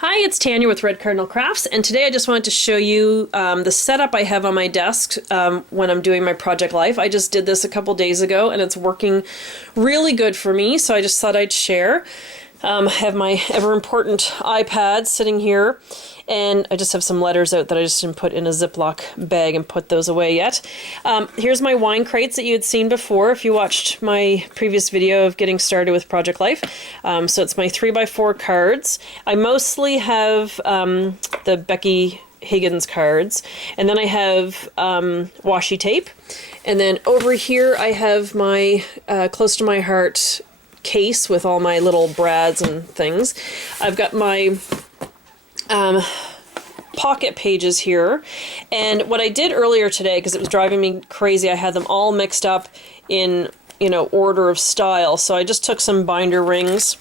Hi, it's Tanya with Red Cardinal Crafts, and today I just wanted to show you the setup I have on my desk when I'm doing my project life. I just did this a couple days ago and it's working really good for me, so I just thought I'd share. I have my ever important iPad sitting here, and I just have some letters out that I just didn't put in a Ziploc bag and put those away yet. Here's my wine crates that you had seen before if you watched my previous video of getting started with Project Life. So it's my 3x4 cards. I mostly have the Becky Higgins cards, and then I have washi tape. And then over here I have my Close to My Heart case with all my little brads and things. I've got my pocket pages here, and what I did earlier today, because it was driving me crazy, I had them all mixed up in, order of style. So I just took some binder rings.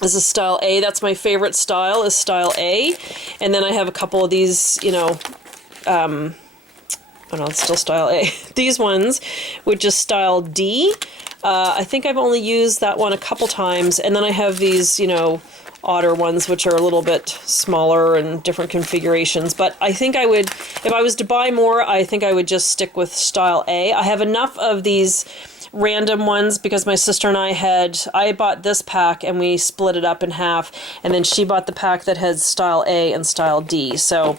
This is style A. That's my favorite style, is style A. And then I have a couple of these, oh no, it's still style A. These ones, which is style D. I think I've only used that one a couple times, and then I have these, otter ones, which are a little bit smaller and different configurations. But I think I would, if I was to buy more, I think I would just stick with style A. I have enough of these random ones because my sister and I bought this pack and we split it up in half, and then she bought the pack that has style A and style D, so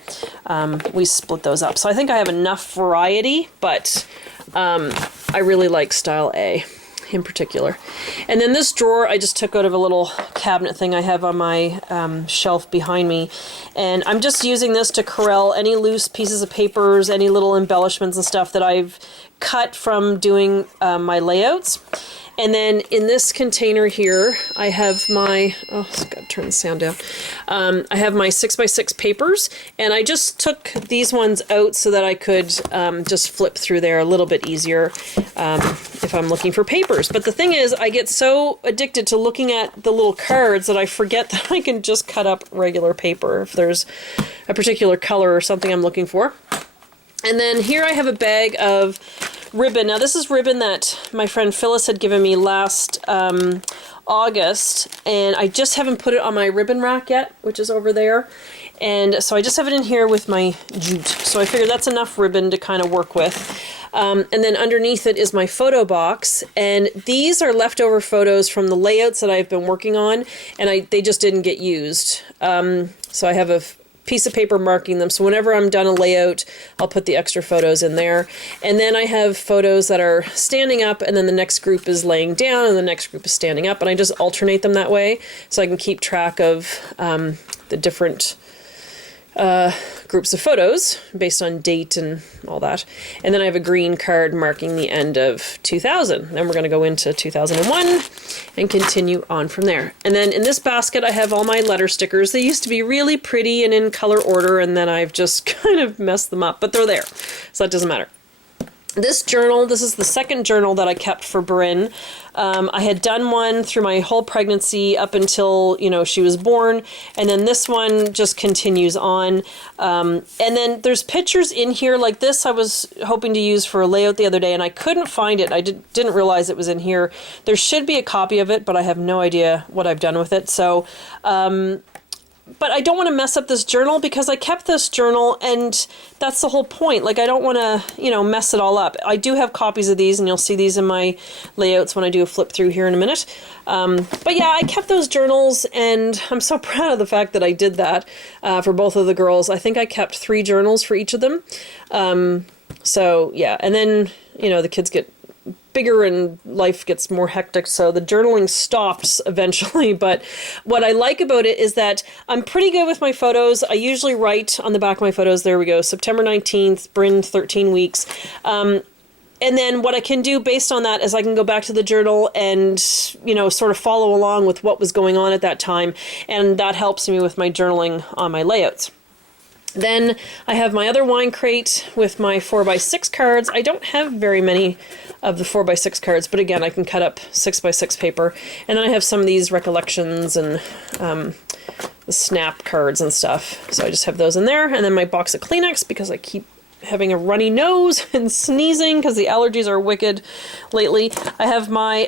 we split those up. So I think I have enough variety, but I really like style A in particular. And then this drawer I just took out of a little cabinet thing I have on my shelf behind me, and I'm just using this to corral any loose pieces of papers, any little embellishments and stuff that I've cut from doing my layouts. And then in this container here, I have my, oh, I've got to turn the sound down. I have my 6x6 papers, and I just took these ones out so that I could just flip through there a little bit easier if I'm looking for papers. But the thing is, I get so addicted to looking at the little cards that I forget that I can just cut up regular paper if there's a particular color or something I'm looking for. And then here I have a bag of ribbon. Now this is ribbon that my friend Phyllis had given me last August, and I just haven't put it on my ribbon rack yet, which is over there. And so I just have it in here with my jute. So I figured that's enough ribbon to kind of work with. And then underneath it is my photo box, and these are leftover photos from the layouts that I've been working on, and they just didn't get used. So I have a piece of paper marking them, so whenever I'm done a layout, I'll put the extra photos in there. And then I have photos that are standing up, and then the next group is laying down, and the next group is standing up, and I just alternate them that way so I can keep track of the different groups of photos based on date and all that. And then I have a green card marking the end of 2000. Then we're going to go into 2001 and continue on from there. And then in this basket I have all my letter stickers. They used to be really pretty and in color order, and then I've just kind of messed them up, but they're there, so that doesn't matter. This journal, this is the second journal that I kept for Bryn. I had done one through my whole pregnancy up until, she was born, and then this one just continues on. And then there's pictures in here like this I was hoping to use for a layout the other day, and I couldn't find it. I didn't realize it was in here. There should be a copy of it, but I have no idea what I've done with it. So, but I don't want to mess up this journal because I kept this journal, and that's the whole point. Like, I don't want to, mess it all up. I do have copies of these, and you'll see these in my layouts when I do a flip through here in a minute. But yeah, I kept those journals, and I'm so proud of the fact that I did that for both of the girls. I think I kept 3 journals for each of them. So yeah, and then, the kids get bigger and life gets more hectic, so the journaling stops eventually. But what I like about it is that I'm pretty good with my photos. I usually write on the back of my photos, there we go, September 19th, Bryn 13 weeks. And then what I can do based on that is I can go back to the journal and, sort of follow along with what was going on at that time, and that helps me with my journaling on my layouts. Then I have my other wine crate with my 4x6 cards. I don't have very many of the 4x6 cards, but again, I can cut up 6x6 paper. And then I have some of these recollections and the snap cards and stuff. So I just have those in there. And then my box of Kleenex, because I keep having a runny nose and sneezing because the allergies are wicked lately. I have my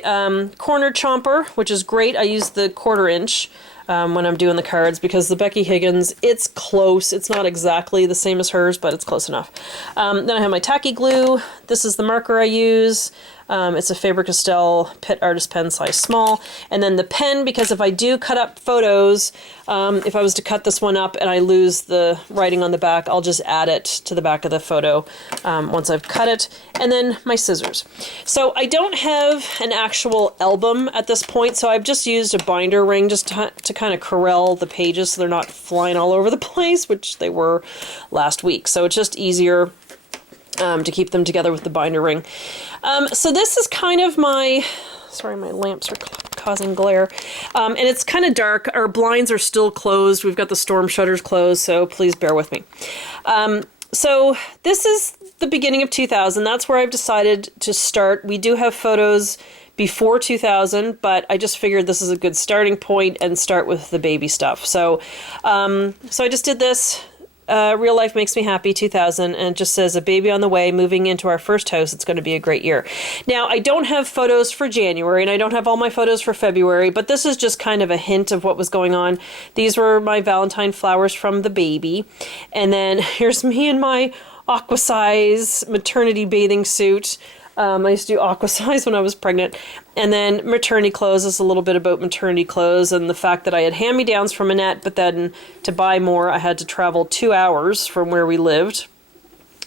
corner chomper, which is great. I use the 1/4 inch. when I'm doing the cards, because the Becky Higgins, it's close. It's not exactly the same as hers, but it's close enough. Then I have my tacky glue. This is the marker I use. It's a Faber-Castell Pitt Artist Pen size small. And then the pen, because if I do cut up photos, if I was to cut this one up and I lose the writing on the back, I'll just add it to the back of the photo once I've cut it. And then my scissors. So I don't have an actual album at this point, so I've just used a binder ring just to kind of corral the pages so they're not flying all over the place, which they were last week. So it's just easier to keep them together with the binder ring. So this is kind of my, sorry, my lamps are causing glare. And it's kind of dark. Our blinds are still closed. We've got the storm shutters closed, so please bear with me. So this is the beginning of 2000. That's where I've decided to start. We do have photos before 2000, but I just figured this is a good starting point and start with the baby stuff. So, so I just did this. Real Life Makes Me Happy 2000, and it just says a baby on the way, moving into our first house. It's going to be a great year. Now, I don't have photos for January, and I don't have all my photos for February, but this is just kind of a hint of what was going on. These were my Valentine flowers from the baby. And then here's me in my aqua size maternity bathing suit. I used to do aqua size when I was pregnant. And then maternity clothes is a little bit about maternity clothes and the fact that I had hand-me-downs from Annette, but then to buy more, I had to travel 2 hours from where we lived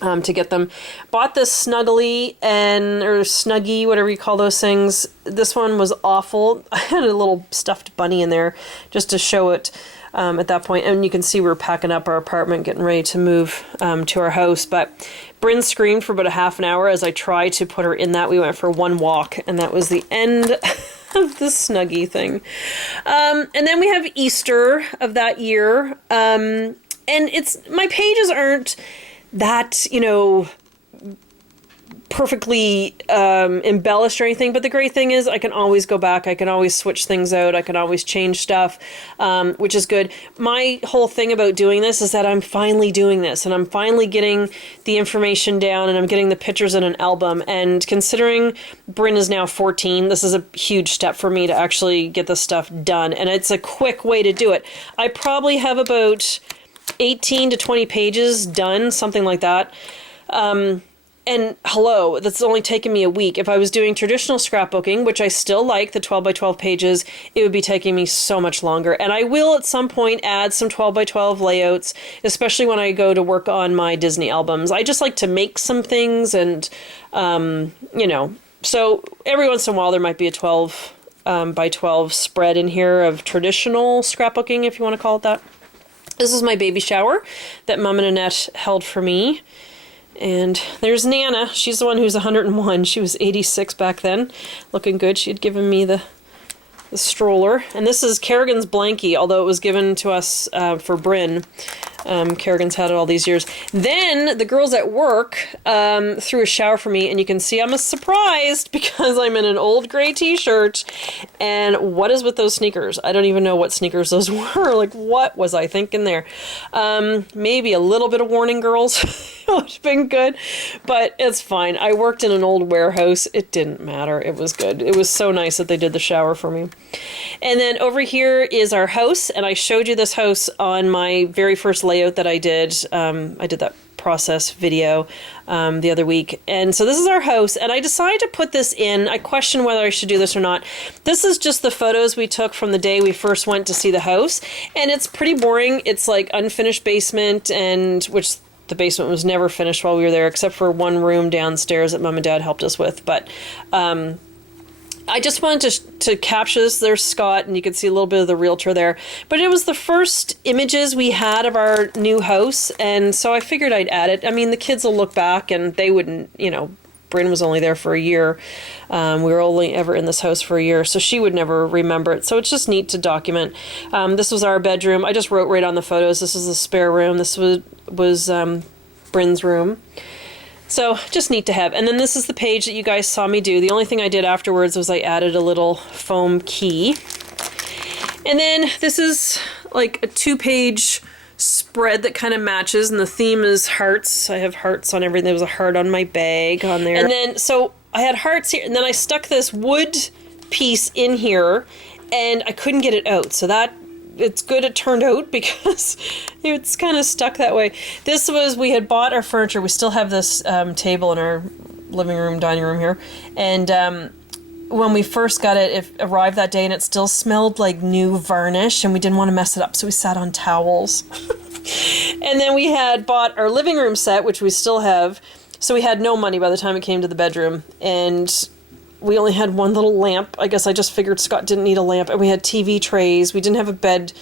to get them. Bought this Snuggly or Snuggie, whatever you call those things. This one was awful. I had a little stuffed bunny in there just to show it at that point. And you can see we're packing up our apartment, getting ready to move to our house. But Bryn screamed for about a half an hour as I tried to put her in that. We went for one walk, and that was the end of the Snuggie thing. And then we have Easter of that year. And my pages aren't that, perfectly embellished or anything, but the great thing is I can always go back, I can always switch things out, I can always change stuff, which is good. My whole thing about doing this is that I'm finally doing this, and I'm finally getting the information down, and I'm getting the pictures in an album, and considering Bryn is now 14, this is a huge step for me to actually get this stuff done, and it's a quick way to do it. I probably have about 18 to 20 pages done, something like that. And hello, that's only taken me a week. If I was doing traditional scrapbooking, which I still like, the 12 by 12 pages, it would be taking me so much longer. And I will at some point add some 12 by 12 layouts, especially when I go to work on my Disney albums. I just like to make some things and, so every once in a while there might be a 12 by 12 spread in here of traditional scrapbooking, if you want to call it that. This is my baby shower that Mom and Annette held for me. And there's Nana. She's the one who's 101. She was 86 back then. Looking good. She had given me the stroller. And this is Kerrigan's blankie, although it was given to us for Bryn. Kerrigan's had it all these years. Then the girls at work threw a shower for me, and you can see I'm surprised because I'm in an old gray t-shirt. And what is with those sneakers? I don't even know what sneakers those were. Like, what was I thinking there? Maybe a little bit of warning, girls. It would have been good, but it's fine. I worked in an old warehouse. It didn't matter. It was good. It was so nice that they did the shower for me. And then over here is our house, and I showed you this house on my very first layout that I did. I did that process video the other week. And so this is our house, and I decided to put this in. I question whether I should do this or not. This is just the photos we took from the day we first went to see the house, and it's pretty boring. It's like unfinished basement, and which the basement was never finished while we were there, except for one room downstairs that Mom and Dad helped us with. But I just wanted to capture this. There's Scott, and you can see a little bit of the realtor there. But it was the first images we had of our new house, and so I figured I'd add it. I mean, the kids will look back, and they wouldn't, Bryn was only there for a year. We were only ever in this house for a year, so she would never remember it. So it's just neat to document. This was our bedroom. I just wrote right on the photos. This is the spare room. This was Bryn's room. So just neat to have. And then this is the page that you guys saw me do. The only thing I did afterwards was I added a little foam key. And then this is like a 2-page spread that kind of matches, and the theme is hearts. I have hearts on everything. There was a heart on my bag on there. And then, so I had hearts here, and then I stuck this wood piece in here, and I couldn't get it out. So that it's good it turned out because it's kind of stuck that way. This was, we had bought our furniture. We still have this table in our living room, dining room here. And when we first got it, it arrived that day and it still smelled like new varnish and we didn't want to mess it up. So we sat on towels. And then we had bought our living room set, which we still have. So we had no money by the time it came to the bedroom. And we only had one little lamp. I guess I just figured Scott didn't need a lamp. And we had TV trays. We didn't have a bed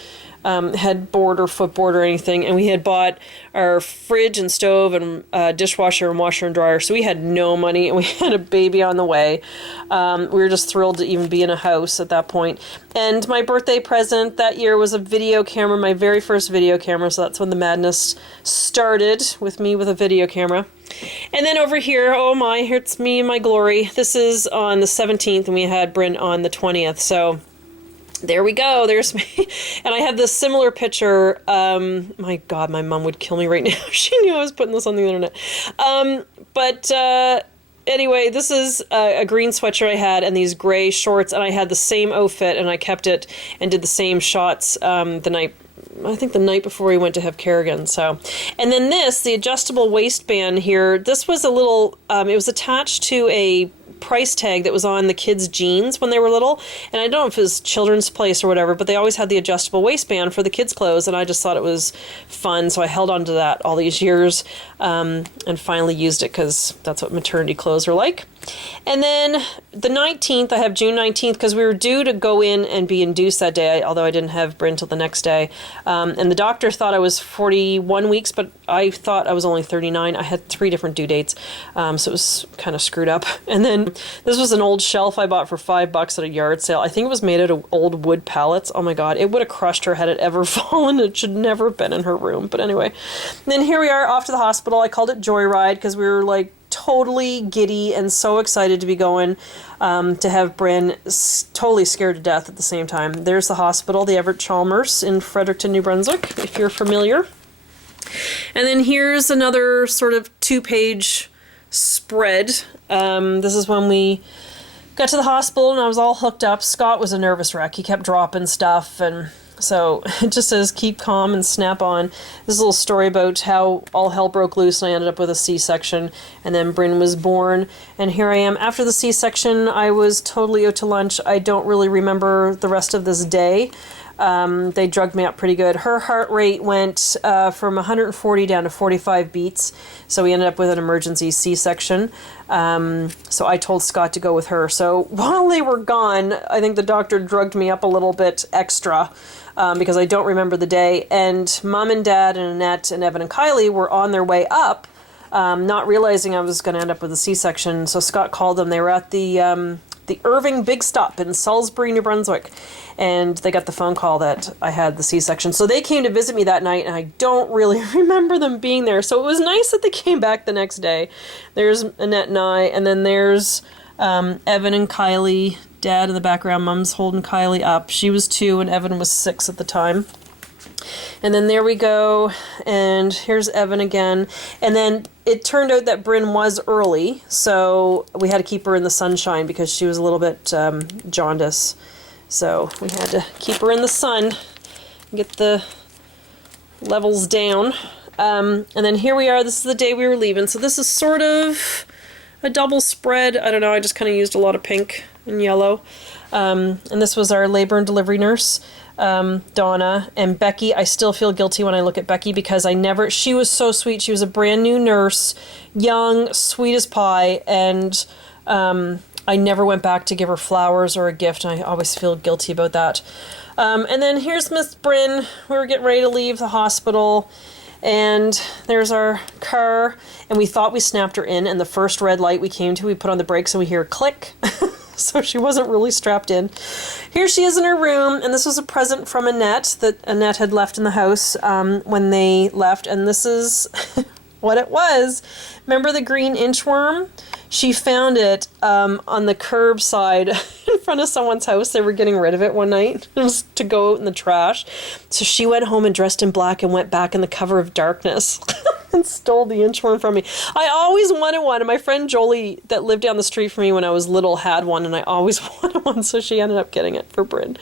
headboard or footboard or anything. And we had bought our fridge and stove and dishwasher and washer and dryer. So we had no money and we had a baby on the way. We were just thrilled to even be in a house at that point. And my birthday present that year was a video camera, my very first video camera. So that's when the madness started, with me with a video camera. And then over here, oh my, it's me and my glory. This is on the 17th and we had Bryn on the 20th. So there we go. There's me. And I have this similar picture. My God, my mom would kill me right now. She knew I was putting this on the internet. Anyway, this is a green sweatshirt I had and these gray shorts, and I had the same outfit and I kept it and did the same shots the night before we went to have Kerrigan. So, and then the adjustable waistband here, this was a little, it was attached to a price tag that was on the kids' jeans when they were little. And I don't know if it was Children's Place or whatever, but they always had the adjustable waistband for the kids' clothes. And I just thought it was fun. So I held on to that all these years and finally used it because that's what maternity clothes are like. And then the 19th, I have June 19th because we were due to go in and be induced that day, although I didn't have Bryn till the next day. And the doctor thought I was 41 weeks, but I thought I was only 39. I had 3 different due dates, so it was kind of screwed up. And then this was an old shelf I bought for $5 at a yard sale. I think it was made out of old wood pallets. Oh my God, it would have crushed her had it ever fallen. It should never have been in her room. But anyway, and then here we are off to the hospital. I called it Joyride because we were like totally giddy and so excited to be going to have Bryn, totally scared to death at the same time. There's the hospital, the Everett Chalmers in Fredericton, New Brunswick, if you're familiar. And then here's another sort of 2-page spread. This is when we got to the hospital and I was all hooked up. Scott was a nervous wreck. He kept dropping stuff, and so it just says keep calm and snap on. This is a little story about how all hell broke loose and I ended up with a C-section, and then Bryn was born. And here I am. After the C-section, I was totally out to lunch. I don't really remember the rest of this day. They drugged me up pretty good. Her heart rate went from 140 down to 45 beats. So we ended up with an emergency C-section. So I told Scott to go with her. So while they were gone, I think the doctor drugged me up a little bit extra because I don't remember the day. And Mom and Dad and Annette and Evan and Kylie were on their way up, not realizing I was going to end up with a C-section. So Scott called them. They were at the Irving Big Stop in Salisbury, New Brunswick. And they got the phone call that I had the C-section. So they came to visit me that night, and I don't really remember them being there. So it was nice that they came back the next day. There's Annette and I, and then there's Evan and Kylie, Dad in the background. Mom's holding Kylie up. She was 2, and Evan was 6 at the time. And then there we go, and here's Evan again. And then it turned out that Bryn was early, so we had to keep her in the sunshine because she was a little bit jaundice. So we had to keep her in the sun and get the levels down. And then here we are. This is the day we were leaving. So this is sort of a double spread. I don't know. I just kind of used a lot of pink and yellow. And this was our labor and delivery nurse, Donna, and Becky. I still feel guilty when I look at Becky because she was so sweet. She was a brand new nurse, young, sweet as pie, and I never went back to give her flowers or a gift, and I always feel guilty about that. And then here's Miss Bryn. We were getting ready to leave the hospital, and there's our car, and we thought we snapped her in, and the first red light we came to, we put on the brakes, and we hear a click. So she wasn't really strapped in. Here she is in her room, and this was a present from Annette that Annette had left in the house when they left, and this is what it was. Remember the green inchworm? She found it on the curbside in front of someone's house. They were getting rid of it one night. It was to go out in the trash. So she went home and dressed in black and went back in the cover of darkness. and stole the inchworm from me. I always wanted one, and my friend Jolie that lived down the street from me when I was little had one, and I always wanted one, so she ended up getting it for Bryn.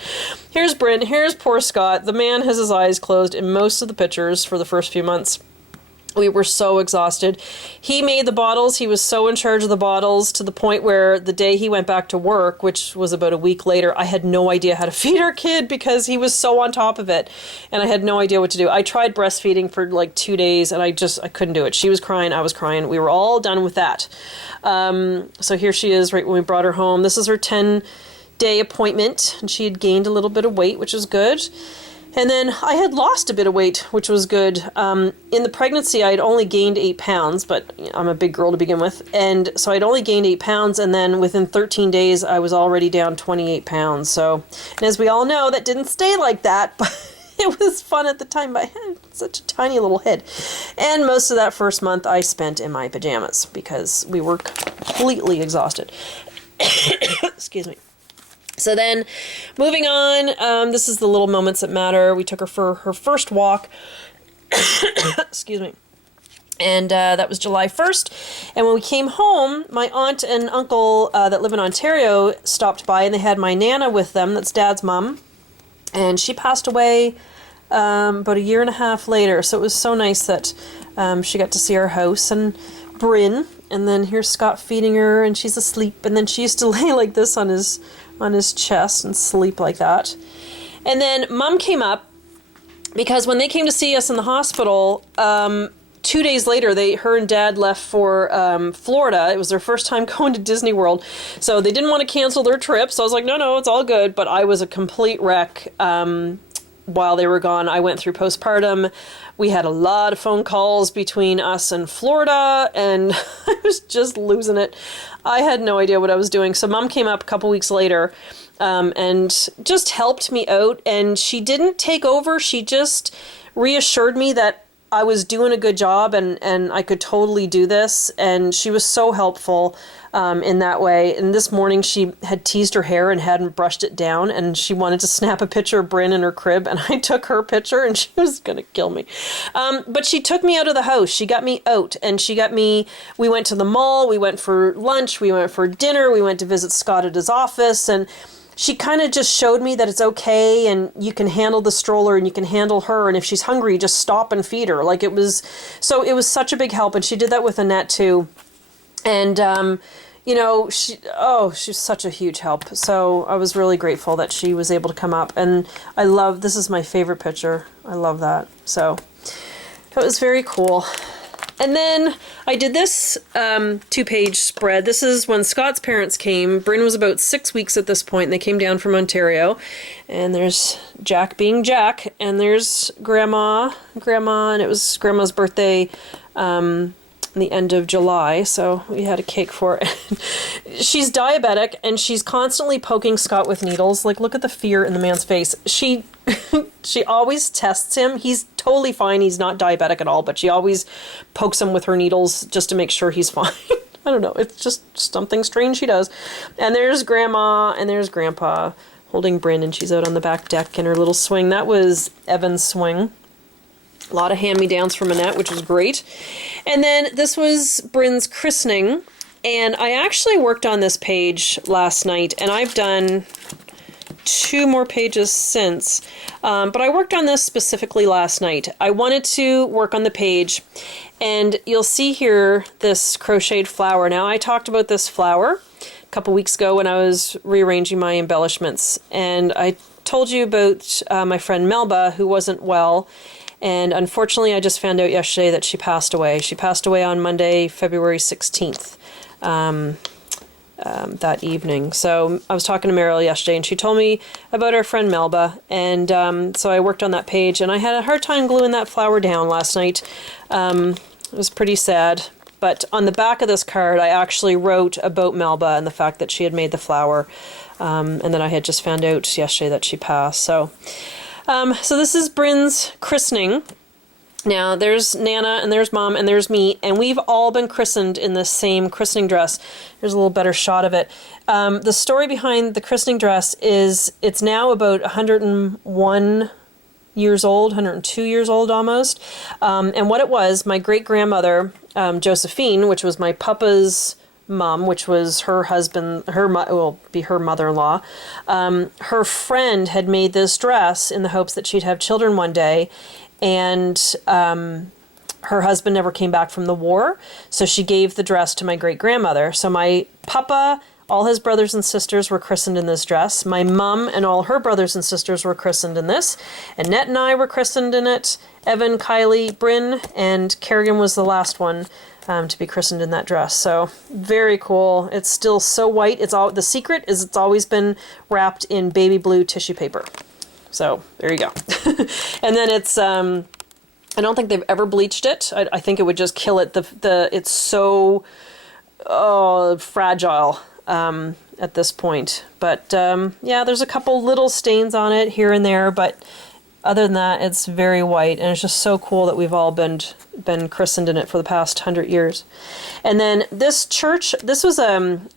Here's Bryn. Here's poor Scott. The man has his eyes closed in most of the pictures for the first few months. We were so exhausted. He made the bottles. He was so in charge of the bottles to the point where the day he went back to work, which was about a week later, I had no idea how to feed our kid because he was so on top of it. And I had no idea what to do. I tried breastfeeding for like 2 days and I couldn't do it. She was crying. I was crying. We were all done with that. So here she is right when we brought her home. This is her 10-day appointment, and she had gained a little bit of weight, which is good. And then I had lost a bit of weight, which was good. In the pregnancy, I had only gained 8 pounds, but I'm a big girl to begin with. And so I'd only gained 8 pounds, and then within 13 days, I was already down 28 pounds. So, and as we all know, that didn't stay like that, but it was fun at the time. But I had such a tiny little head. And most of that first month, I spent in my pajamas because we were completely exhausted. Excuse me. So then, moving on, this is the little moments that matter. We took her for her first walk. Excuse me. And that was July 1st. And when we came home, my aunt and uncle that live in Ontario stopped by, and they had my Nana with them. That's Dad's mom. And she passed away about a year and a half later. So it was so nice that she got to see our house. And Bryn, and then here's Scott feeding her, and she's asleep. And then she used to lay like this on his chest and sleep like that. And then Mom came up because when they came to see us in the hospital, 2 days later, her and Dad left for Florida. It was their first time going to Disney World, so they didn't want to cancel their trip. So I was like, no, it's all good. But I was a complete wreck while they were gone. I went through postpartum. We had a lot of phone calls between us and Florida, and I was just losing it. I had no idea what I was doing. So Mom came up a couple weeks later and just helped me out. And she didn't take over. She just reassured me that I was doing a good job and I could totally do this. And she was so helpful in that way. And this morning she had teased her hair and hadn't brushed it down, and she wanted to snap a picture of Bryn in her crib, and I took her picture and she was going to kill me. But she took me out of the house. She got me out, and we went to the mall, we went for lunch, we went for dinner, we went to visit Scott at his office, and she kind of just showed me that it's okay and you can handle the stroller and you can handle her. And if she's hungry, just stop and feed her. It was such a big help. And she did that with Annette too. And, she was such a huge help. So I was really grateful that she was able to come up. And this is my favorite picture. I love that. So it was very cool. And then I did this 2-page spread. This is when Scott's parents came. Bryn was about 6 weeks at this point, and they came down from Ontario. And there's Jack being Jack, and there's Grandma, and it was Grandma's birthday in the end of July, so we had a cake for it. She's diabetic, and she's constantly poking Scott with needles. Look at the fear in the man's face. She always tests him. He's totally fine. He's not diabetic at all, but she always pokes him with her needles just to make sure he's fine. I don't know. It's just something strange she does. And there's Grandma, and there's Grandpa holding Bryn, and she's out on the back deck in her little swing. That was Evan's swing. A lot of hand-me-downs from Annette, which was great. And then this was Bryn's christening. And I actually worked on this page last night, and I've done 2 more pages since. But I worked on this specifically last night. I wanted to work on the page, and you'll see here this crocheted flower. Now, I talked about this flower a couple weeks ago when I was rearranging my embellishments. And I told you about my friend Melba, who wasn't well. And unfortunately, I just found out yesterday that she passed away. She passed away on Monday, February 16th, that evening. So I was talking to Meryl yesterday, and she told me about our friend Melba. And so I worked on that page, and I had a hard time gluing that flower down last night. It was pretty sad. But on the back of this card, I actually wrote about Melba and the fact that she had made the flower. And then I had just found out yesterday that she passed. So this is Bryn's christening. Now, there's Nana, and there's Mom, and there's me, and we've all been christened in this same christening dress. Here's a little better shot of it. The story behind the christening dress is it's now about 101 years old, 102 years old almost. And what it was, my great-grandmother, Josephine, which was my papa's mom, which was her husband, will be her mother-in-law, her friend had made this dress in the hopes that she'd have children one day, and her husband never came back from the war, so she gave the dress to my great-grandmother. So my papa, all his brothers and sisters were christened in this dress. My mom and all her brothers and sisters were christened in this. Annette and I were christened in it. Evan, Kylie, Bryn, and Kerrigan was the last one to be christened in that dress. So very cool. It's still so white. The secret is it's always been wrapped in baby blue tissue paper. So there you go. And then it's I don't think they've ever bleached it. I think it would just kill it. It's so fragile at this point. But yeah, there's a couple little stains on it here and there, but other than that, it's very white, and it's just so cool that we've all been christened in it for the past 100 years. And then this church, this was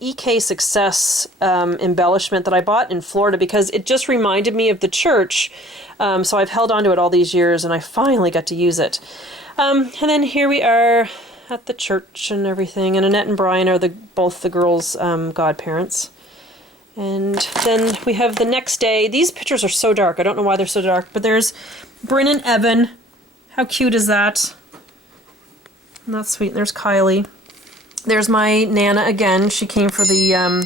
EK Success embellishment that I bought in Florida because it just reminded me of the church. So I've held on to it all these years, and I finally got to use it. And then here we are at the church and everything, and Annette and Brian are both the girls' godparents. And then we have the next day. These pictures are so dark. I don't know why they're so dark, but there's Bryn and Evan. How cute is that? And that's sweet. And there's Kylie. There's my Nana again. She came for the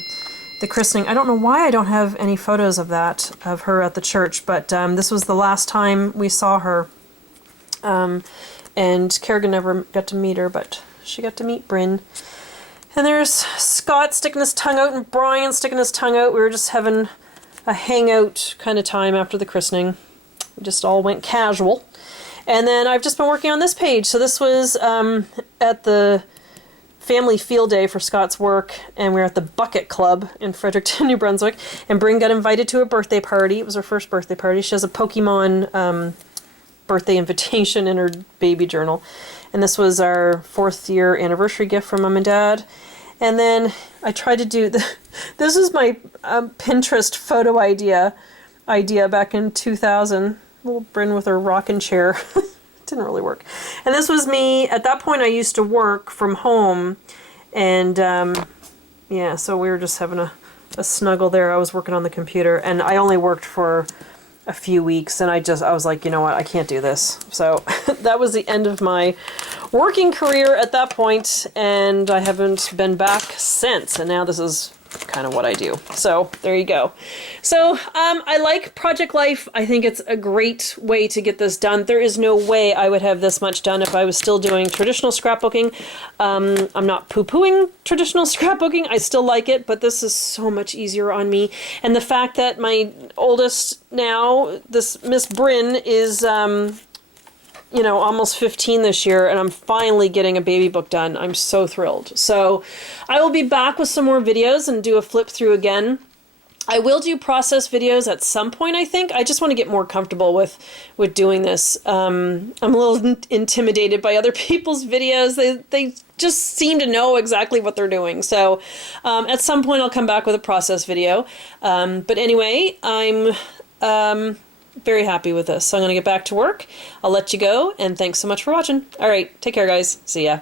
christening. I don't know why I don't have any photos of her at the church, but this was the last time we saw her. And Kerrigan never got to meet her, but she got to meet Bryn. And there's Scott sticking his tongue out and Brian sticking his tongue out. We were just having a hangout kind of time after the christening. We just all went casual. And then I've just been working on this page. So this was at the family field day for Scott's work, and we were at the Bucket Club in Fredericton, New Brunswick. And Bryn got invited to a birthday party. It was her first birthday party. She has a Pokemon birthday invitation in her baby journal. And this was our 4th year anniversary gift from Mom and Dad. And then I tried to do this is my Pinterest photo idea back in 2000. Little Bryn with her rocking chair. Didn't really work. And this was me. At that point I used to work from home, and yeah, so we were just having a snuggle there. I was working on the computer, and I only worked for a few weeks, and I was like, you know what, I can't do this. So that was the end of my working career at that point, and I haven't been back since, and now this is kind of what I do. So there you go. So I like Project Life. I think it's a great way to get this done. There is no way I would have this much done if I was still doing traditional scrapbooking. I'm not poo-pooing traditional scrapbooking. I still like it, but this is so much easier on me. And the fact that my oldest now, this Miss Bryn, is you know, almost 15 this year, and I'm finally getting a baby book done. I'm so thrilled. So I will be back with some more videos and do a flip through again. I will do process videos at some point, I think. I just want to get more comfortable with doing this. I'm a little intimidated by other people's videos. They just seem to know exactly what they're doing. So at some point I'll come back with a process video. But anyway, I'm very happy with this. So I'm going to get back to work. I'll let you go, and thanks so much for watching. All right, take care, guys. See ya.